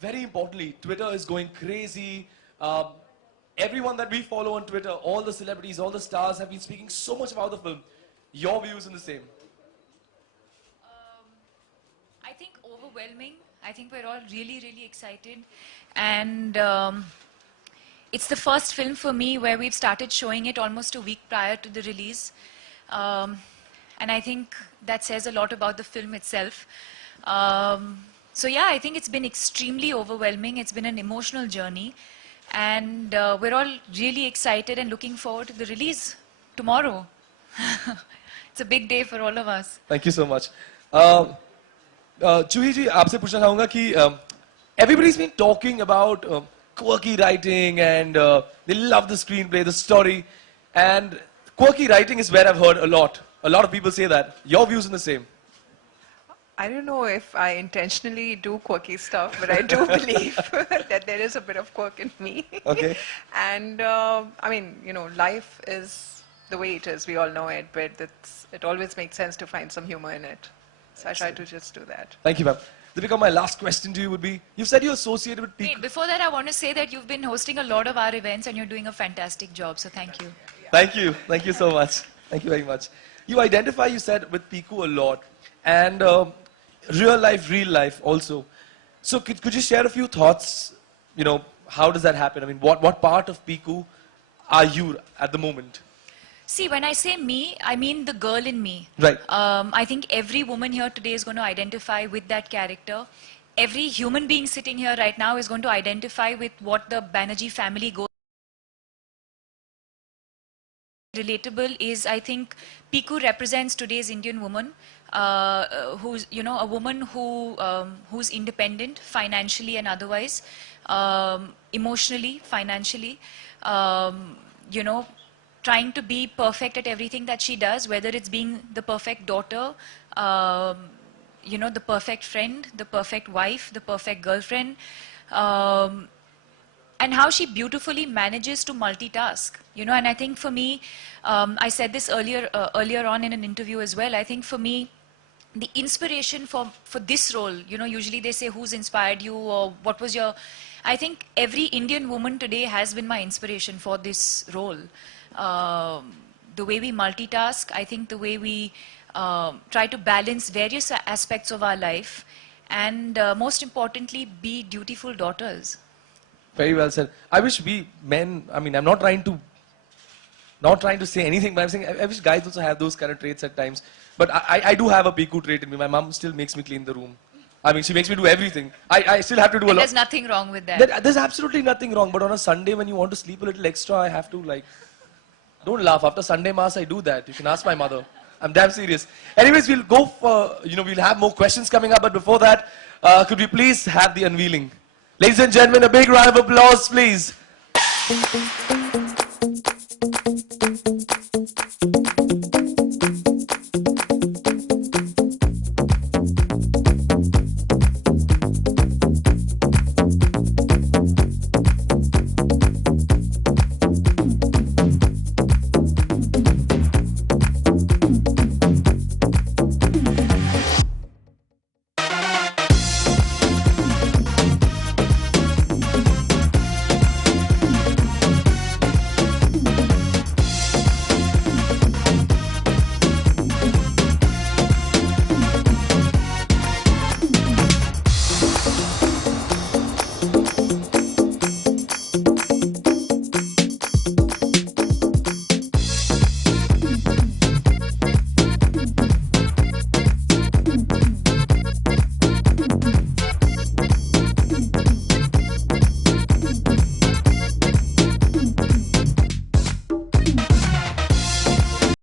Very importantly, Twitter is going crazy. Everyone that we follow on Twitter, all the celebrities, all the stars have been speaking so much about the film. Your views in the same? I think overwhelming. I think we're all really, really excited. And it's the first film for me where we've started showing it almost a week prior to the release. And I think that says a lot about the film itself. So yeah, I think it's been extremely overwhelming. It's been an emotional journey. And we're all really excited and looking forward to the release tomorrow. It's a big day for all of us. Thank you so much. Chuhi ji, आपसे पूछना चाहूँगा कि everybody's been talking about quirky writing and they love the screenplay, the story, and quirky writing is where I've heard a lot. A lot of people say that. Your views in the same? I don't know if I intentionally do quirky stuff, but I do believe that there is a bit of quirk in me. Okay. And I mean, you know, life is the way it is. We all know it, but it always makes sense to find some humor in it. So I try to just do that. Thank you, ma'am. Deepika, my last question to you would be, you've said you're associated with people. Wait, before that, I want to say that you've been hosting a lot of our events and you're doing a fantastic job. So thank you. Thank you. Thank you so much. Thank you very much. You identify, you said, with Piku a lot. And real life also. So could you share a few thoughts? You know, how does that happen? I mean, what part of Piku are you at the moment? See, when I say me, I mean the girl in me. Right. I think every woman here today is going to identify with that character. Every human being sitting here right now is going to identify with what the Banerjee family goes. Relatable is, I think, Piku represents today's Indian woman, who's, you know, a woman who's independent financially and otherwise, emotionally, financially, you know, trying to be perfect at everything that she does, whether it's being the perfect daughter, you know, the perfect friend, the perfect wife, the perfect girlfriend, and how she beautifully manages to multitask, you know. And I think for me, I said this earlier on in an interview as well, I think for me, the inspiration for this role, you know, usually they say who's inspired you or what was your, I think every Indian woman today has been my inspiration for this role. The way we multitask, I think the way we try to balance various aspects of our life, and most importantly, be dutiful daughters. Very well said. I wish we men, I mean, I'm not trying to say anything, but I'm saying I wish guys also have those kind of traits at times. But I do have a Piku trait in me. My mom still makes me clean the room. I mean, she makes me do everything. I still have to do a lot. There's nothing wrong with that. There's absolutely nothing wrong. But on a Sunday when you want to sleep a little extra, I have to like, don't laugh. After Sunday Mass, I do that. You can ask my mother. I'm damn serious. Anyways, we'll go for, you know, we'll have more questions coming up. But before that, could we please have the unveiling? Ladies and gentlemen, a big round of applause, please.